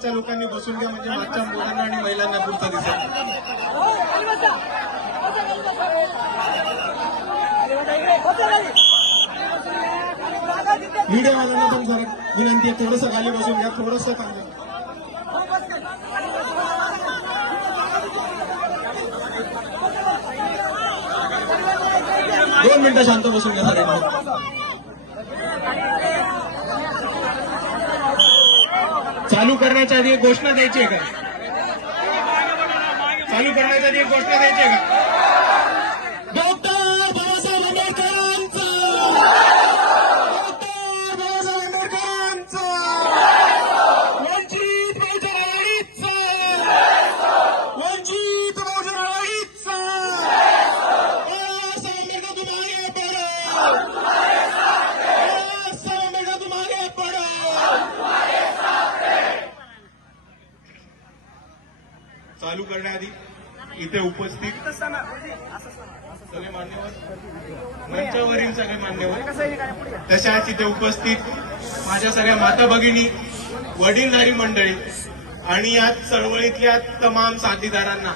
समोरच्या लोकांनी बसून घ्या म्हणजे मागच्या मुलांना आणि महिलांना पुरता दिसेल मीडिया वाल्यांना पण जरा विनंती आहे थोडंसं खाली बसून घ्या थोडंसं चांगलं दोन मिनिटं शांत बसून घ्या सगळ्यांना चालू करण्याच्या आधी एक घोषणा द्यायची आहे का? चालू करण्याच्या आधी एक घोषणा द्यायची आहे का? डॉक्टर बाबासाहेब आंबेडकरांचं! डॉक्टर बाबासाहेब आंबेडकरांचं! वंचित बहुजन आघाडीचं! वंचित बहुजन आघाडीचं बाबासाहेब आंबेडकर तुम आगे बढ़ो चालू करण्याआधी इथे उपस्थित. सगळे मान्यवर? मंचावरील सगळे मान्यवर? तशाच इथे उपस्थित माझ्या सगळ्या माता भगिनी वडीलधारी मंडळी आणि या चळवळीतल्या तमाम साथीदारांना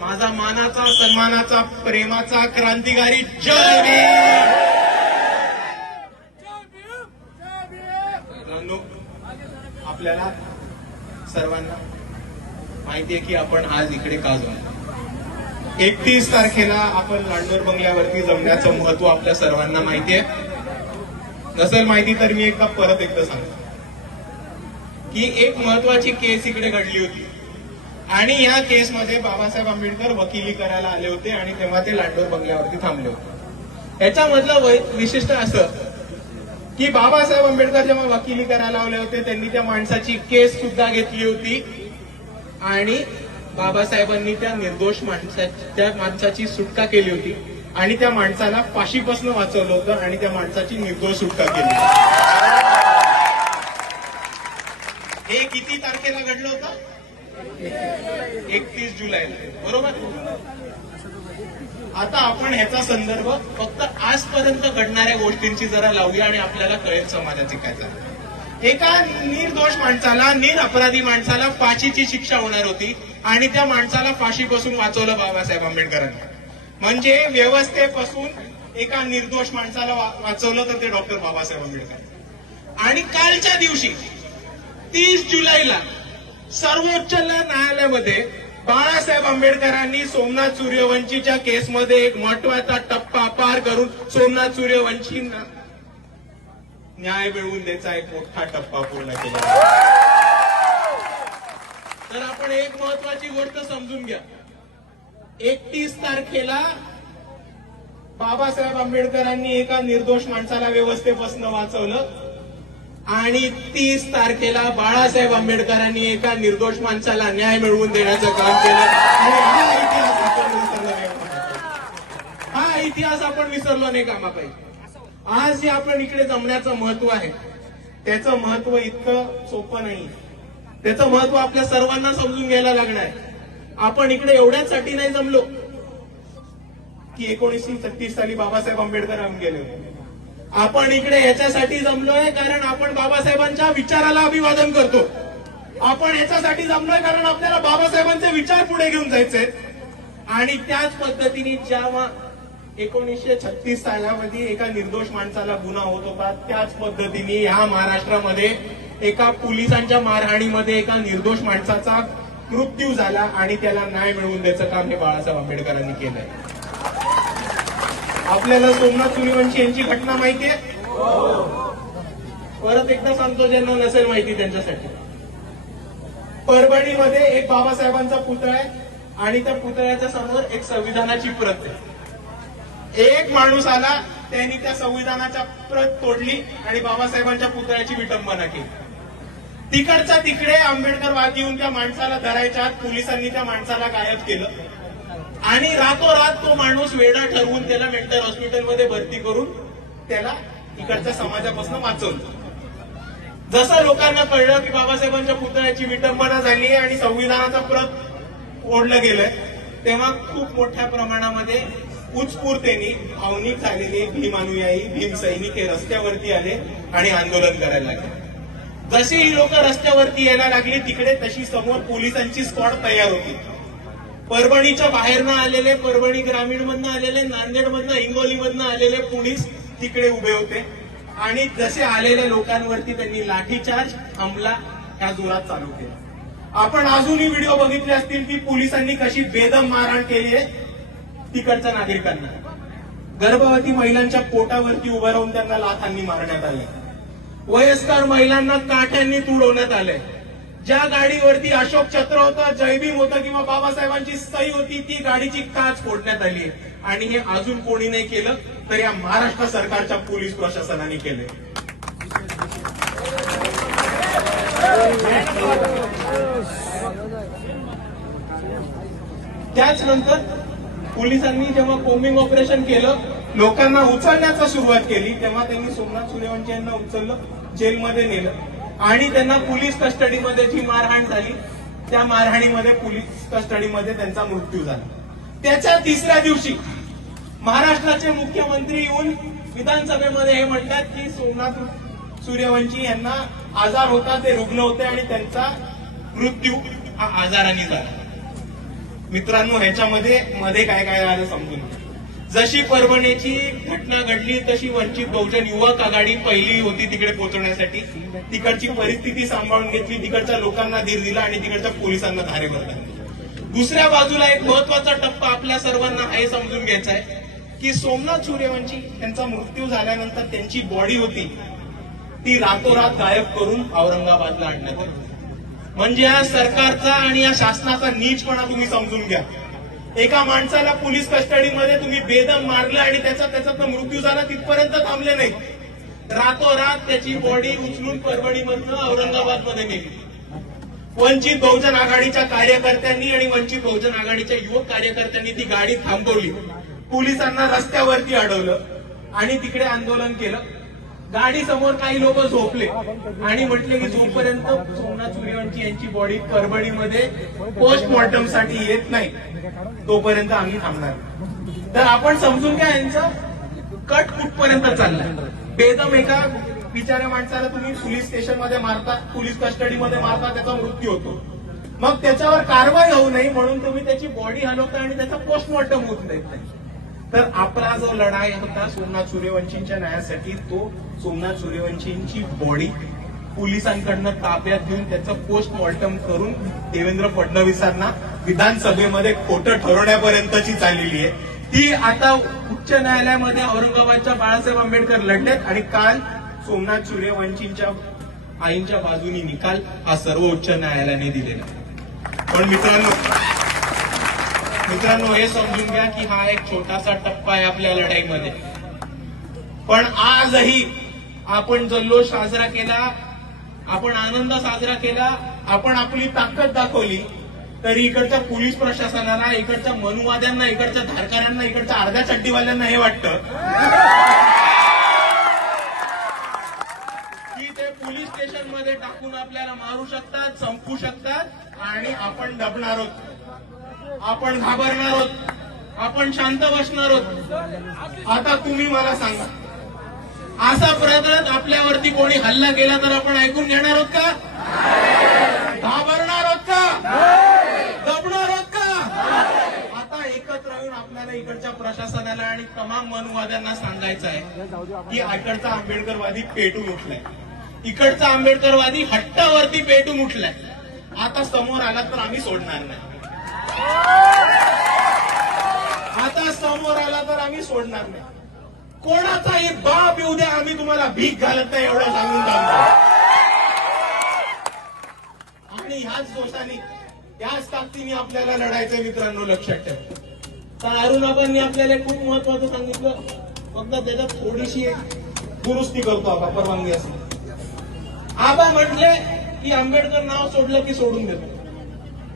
माझा मानाचा सन्मानाचा प्रेमाचा क्रांतिकारी जय! मित्रांनो आपल्याला सर्वांना माहिती आहे की आपण आज इकडे का जमलो एकतीस तारखेला आपण लांडोर बंगल्यावरती जमण्याचं महत्त्व आपल्या सर्वांना माहिती आहे. नसेल माहिती तर मी एकदा परत एकदा सांगतो. की एक महत्वाची केस इकडे घडली होती. आणि या केसमध्ये बाबासाहेब आंबेडकर वकिली करायला आले होते आणि तेव्हा ते लांडोर बंगल्यावरती थांबले होते. याच्यामधलं वै- विशिष्ट असं की बाबासाहेब आंबेडकर जेव्हा वकिली करायला आले होते त्यांनी त्या माणसाची केस सुद्धा घेतली होती. आणि बाबासाहेबांनी त्या निर्दोष माणसाच्या त्या माणसाची सुटका केली होती. आणि त्या माणसाला फाशीपासून वाचवलं होतं आणि त्या माणसाची निर्दोष सुटका केली हे किती तारखेला घडलं होतं? एकतीस जुलैला. बरोबर? आता आपण ह्याचा संदर्भ फक्त आजपर्यंत घडणाऱ्या गोष्टींची जरा लावूया आणि आपल्याला कळेल समाजाचे काय एका निर्दोष माणसाला निरअपराधी माणसाला फाशीची शिक्षा होणार होती. आणि त्या माणसाला फाशीपासून वाचवलं बाबासाहेब आंबेडकरांनी. म्हणजे व्यवस्थेपासून एका निर्दोष माणसाला वाचवलं तर ते डॉक्टर बाबासाहेब आंबेडकर. आणि कालच्या दिवशी तीस जुलैला सर्वोच्च न्यायालयामध्ये बाळासाहेब आंबेडकरांनी सोमनाथ सूर्यवंशीच्या केसमध्ये एक महत्त्वाचा टप्पा पार करून सोमनाथ सूर्यवंशींना न्याय मिळवून द्यायचा एक मोठा टप्पा पूर्ण केला तर आपण एक महत्वाची गोष्ट समजून घ्या. एकतीस तारखेला बाबासाहेब आंबेडकरांनी एका निर्दोष माणसाला व्यवस्थेपासून वाचवलं. आणि तीस तारखेला बाळासाहेब आंबेडकरांनी एका निर्दोष माणसाला न्याय मिळवून देण्याचं काम केलं. हा इतिहास आपण विसरलो नाही कामा हा इतिहास आपण विसरलो नाही कामा पाहिजे आज जे आपण इकडे जमण्याचं महत्त्व आहे त्याचं महत्त्व इतकं सोपं नाही. त्याचं महत्त्व आपल्या सर्वांना समजून घ्यायला लागणार आपण इकडे एवढ्याचसाठी नाही जमलो की एकोणीसशे छत्तीस साली बाबासाहेब आंबेडकर येऊन गेले आपण इकडे याच्यासाठी जमलोय कारण आपण बाबासाहेबांच्या विचाराला अभिवादन करतो. आपण याच्यासाठी जमलोय कारण आपल्याला बाबासाहेबांचे विचार पुढे घेऊन जायचे आणि त्याच पद्धतीने जेव्हा एकोणीसशे छत्तीस सालामध्ये एका निर्दोष माणसाला गुन्हा होत होता त्याच पद्धतीने ह्या महाराष्ट्रामध्ये एका पोलिसांच्या मारहाणीमध्ये एका निर्दोष माणसाचा मृत्यू झाला आणि त्याला न्याय मिळवून द्यायचं काम हे बाळासाहेब आंबेडकरांनी केलंय. आपल्याला सोमनाथ सूर्यवंशी यांची घटना माहितीये परत एकदा सांगतो ज्यांना नसेल माहिती त्यांच्यासाठी. परभणीमध्ये एक बाबासाहेबांचा पुतळा आहे आणि त्या पुतळ्याच्या समोर एक संविधानाची प्रत आहे. एक माणूस आला त्यांनी त्या संविधानाच्या प्रत तोडली आणि बाबासाहेबांच्या पुतळ्याची विटंबना केली. तिकडचा तिकडे आंबेडकर वाद येऊन त्या माणसाला धरायच्या आत पोलिसांनी त्या माणसाला गायब केलं. आणि रातोरात तो माणूस वेडा ठरवून त्याला मेंटल हॉस्पिटलमध्ये भरती करून त्याला इकडच्या समाजापासून वाचवलं. जसं लोकांना कळलं की बाबासाहेबांच्या पुतळ्याची विटंबना झाली आहे आणि संविधानाचा प्रत ओढलं गेलंय तेव्हा खूप मोठ्या प्रमाणामध्ये उत्स्फूर्तेने भावनिक झालेले भीम अनुयायी भीम सैनिक हे रस्त्यावरती आले आणि आंदोलन करायला लागले. जशी ही लोक रस्त्यावरती यायला लागली तिकडे तशी समोर पोलिसांची स्क्वॉड तयार होती. परभणीच्या बाहेरनं आलेले परभणी ग्रामीण मधनं आलेले नांदेड मधनं आलेले पोलीस तिकडे उभे होते. आणि जसे आलेल्या लोकांवरती त्यांनी लाठीचार्ज हमला ह्या जोरात चालू केला. आपण अजूनही व्हिडिओ बघितले असतील की पोलिसांनी कशी बेदम मारहाण केली आहे तिकडच्या नागरिकांना. गर्भवती महिलांच्या पोटावरती उभं राहून त्यांना लाथांनी मारण्यात आले. वयस्कर महिलांना काठ्यांनी तुडवण्यात आले ज्या गाडीवरती अशोक छत्र होतं जयभीम होतं किंवा बाबासाहेबांची सही होती ती गाडीची काच फोडण्यात आली आणि हे अजून कोणी नाही केलं तर या महाराष्ट्र सरकारच्या पोलीस प्रशासनाने केले त्याचनंतर पोलिसांनी जेव्हा कोम्बिंग ऑपरेशन केलं लोकांना उचलण्याचा सुरुवात केली. तेव्हा त्यांनी सोमनाथ सूर्यवंशी यांना उचललं जेलमध्ये नेलं. आणि त्यांना पोलीस कस्टडीमध्ये जी मारहाण झाली त्या मारहाणीमध्ये पोलीस कस्टडीमध्ये त्यांचा मृत्यू झाला. त्याच्या तिसऱ्या दिवशी महाराष्ट्राचे मुख्यमंत्री येऊन विधानसभेमध्ये हे म्हणतात की सोमनाथ सूर्यवंशी यांना आजार होता ते रुग्ण होते आणि त्यांचा मृत्यू हा आजाराने झाला. मित्रांनो ह्याच्यामध्ये मध्ये काय काय झालं समजून घ्या. जशी परभणीची घटना घडली तशी वंचित बहुजन युवक आघाडी पहिली होती तिकडे पोहोचवण्यासाठी. तिकडची परिस्थिती सांभाळून घेतली तिकडच्या लोकांना धीर दिला आणि तिकडच्या पोलिसांना धारे भरला दुसऱ्या बाजूला एक महत्त्वाचा टप्पा आपल्या सर्वांना हे समजून घ्यायचा आहे की सोमनाथ सूर्यवंशी यांचा मृत्यू झाल्यानंतर त्यांची बॉडी होती ती रातोरात गायब करून औरंगाबादला आणण्यात आली. म्हणजे या सरकारचा आणि या शासनाचा नीचपणा तुम्ही समजून घ्या. एका माणसाला पोलीस कस्टडीमध्ये तुम्ही बेदम मारलं आणि त्याचा त्याचा मृत्यू झाला तिथपर्यंत थांबले नाही. रातोरात त्याची बॉडी उचलून परभणीमधनं औरंगाबादमध्ये नेली. वंचित बहुजन आघाडीच्या कार्यकर्त्यांनी आणि वंचित बहुजन आघाडीच्या युवक कार्यकर्त्यांनी ती गाडी थांबवली. पोलिसांना रस्त्यावरती अडवलं आणि तिकडे आंदोलन केलं. गाडी समोर काही लोक झोपले आणि म्हटले की जोपर्यंत सोमनाथ सूर्यवंशी यांची बॉडी परभणीमध्ये पोस्टमॉर्टमसाठी येत नाही तोपर्यंत आम्ही थांबणार. तर आपण समजून घ्या यांचं. कट कुठपर्यंत चाललंय? बेदम एका बिचाऱ्या माणसाला तुम्ही पोलीस स्टेशनमध्ये मारता पोलीस कस्टडीमध्ये मारता त्याचा मृत्यू होतो. मग त्याच्यावर कारवाई होऊ नये म्हणून तुम्ही त्याची बॉडी हलवता आणि त्याचा पोस्टमॉर्टम होत देत नाही. तर आपला जो लढाई होता सोमनाथ सूर्यवंशींच्या न्यायासाठी तो सोमनाथ सूर्यवंशींची बॉडी पोलिसांकडनं ताब्यात घेऊन त्याचं पोस्टमॉर्टम करून देवेंद्र फडणवीसांना विधानसभेमध्ये खोटं ठरवण्यापर्यंतची चाललेली आहे. ती आता उच्च न्यायालयामध्ये औरंगाबादच्या बाळासाहेब आंबेडकर लढलेत आणि काल सोमनाथ सूर्यवंशींच्या आईंच्या बाजूनी निकाल हा सर्व उच्च न्यायालयाने दिलेला पण मित्रांनो मित्रांनो हे समजून घ्या की हा एक छोटासा टप्पा आहे आपल्या लढाईमध्ये. पण आजही आपण जल्लोष साजरा केला आपण आनंद साजरा केला आपण आपली ताकद दाखवली तरी इकडच्या पोलीस प्रशासनाला इकडच्या मनुवाद्यांना इकडच्या धारकाऱ्यांना इकडच्या अर्ध्या चड्डीवाल्यांना हे वाटतं. की ते पोलीस स्टेशनमध्ये टाकून आपल्याला मारू शकतात संपू शकतात आणि आपण दबणार आहोत. आपण घाबरणार आहोत. आपण शांत बसणार आहोत. आता तुम्ही मला सांगा. असा प्रयत्न आपल्यावरती कोणी हल्ला केला तर आपण ऐकून घेणार आहोत का? घाबरणार आहोत का? दबणार आहोत का? आता एकत्र येऊन आपल्याला इकडच्या प्रशासनाला आणि तमाम अनुवाद्यांना सांगायचं आहे की इकडचा आंबेडकरवादी पेटून उठलाय इकडचा आंबेडकरवादी हट्टावरती पेटून उठलाय आता समोर आला तर आम्ही सोडणार नाही. आता समोर आला तर आम्ही सोडणार नाही. कोणाचाही बाप येऊ द्या आम्ही तुम्हाला भीक घालत नाही एवढं सांगून सांगतो आणि ह्याच दोषाने याच ताकदीने आपल्याला लढायचं मित्रांनो लक्षात ठेवा. तर अरुणाबांनी आपल्याला खूप महत्वाचं सांगितलं. फक्त त्याच्यात थोडीशी दुरुस्ती करतो आपण परवानगी असली आबा म्हटले की आंबेडकर नाव सोडलं की सोडून देतो.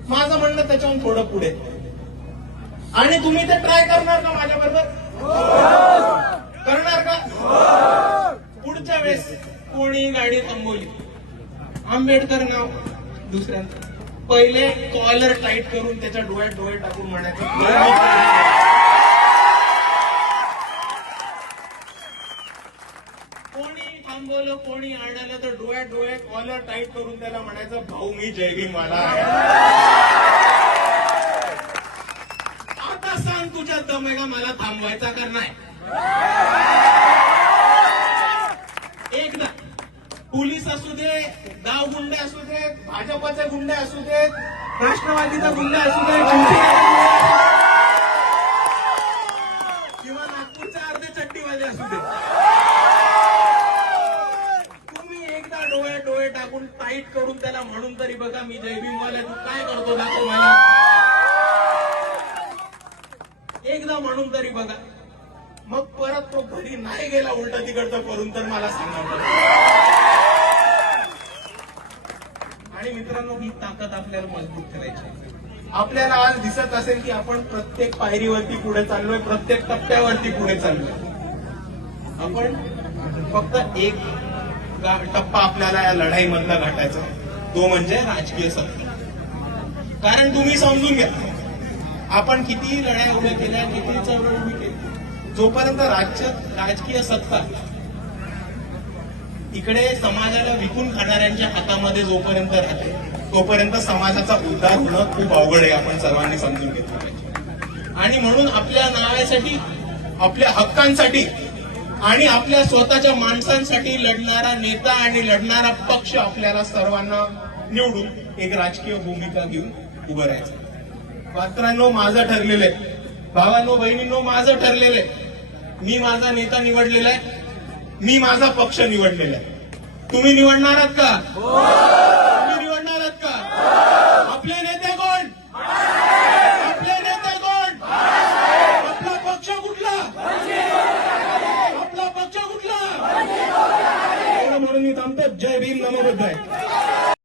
माझं म्हणणं त्याच्याहून थोडं पुढे. आणि तुम्ही ते ट्राय करणार का माझ्या बरोबर हो. करणार का? पुढच्या वेळेस कोणी गाडी थांबवली? आंबेडकर नाव दुसऱ्यांचं पहिले कॉलर टाईट करून त्याच्या डोळ्यात डोळे टाकून म्हणायचं कोणी थांबवलं कोणी आणलं तर डोळ्यात डोळे कॉलर टाईट करून त्याला म्हणायचं भाऊ मी जय भी मला आता सांग तुझ्या दमेगा मला थांबवायचा का नाही? एकदा पोलीस असू दे गाव गुंडे असू देत भाजपाचे गुंडे असू देत राष्ट्रवादीचा गुंडे असू दे किंवा नागपूरचे अर्धे चट्टीवाले असू दे. तुम्ही एकदा डोळे डोळे टाकून टाईट करून त्याला म्हणून तरी बघा मी जय भीमवाला तू काय करतो दाखव मला. एकदा म्हणून तरी बघा. मग परत तो घरी नाही गेला उलटा तिकडचं करून तर मला सांगा. आणि मित्रांनो ही ताकद आपल्याला मजबूत करायची आपल्याला आज दिसत असेल की आपण प्रत्येक पायरीवरती पुढे चाललोय प्रत्येक टप्प्यावरती पुढे चाललोय. आपण फक्त एक टप्पा आपल्याला या लढाईमधला गाठायचा तो म्हणजे राजकीय सत्ता. कारण तुम्ही समजून घ्या आपण किती लढाई उभ्या केल्या किती चळवळ उभी केल्या जोपर्यंत राज्य राजकीय सत्ता इकडे समाजाला विकून खाणाऱ्यांच्या हातामध्ये जोपर्यंत राहते तोपर्यंत समाजाचा उद्धार होणं खूप अवघड आहे आपण सर्वांनी समजून घेतलं पाहिजे. आणि म्हणून आपल्या नावासाठी आपल्या हक्कांसाठी आणि आपल्या स्वतःच्या माणसांसाठी लढणारा नेता आणि लढणारा पक्ष आपल्याला सर्वांना निवडून एक राजकीय भूमिका घेऊन उभं राहायचं पात्रांनो माझं ठरलेलं आहे. भावांनो बहिणींनो माझं ठरलेलं आहे. मी माझा नेता निवडलेला आहे. मी माझा पक्ष निवडलेला आहे. तुम्ही निवडणार आहात का? तुम्ही निवडणार आहात का? आपले नेते कोण? आपले नेते कोण? आपला पक्ष कुठला? आपला पक्ष कुठला? म्हणून मी थांबतो जय भीम नमोबद्ध आहे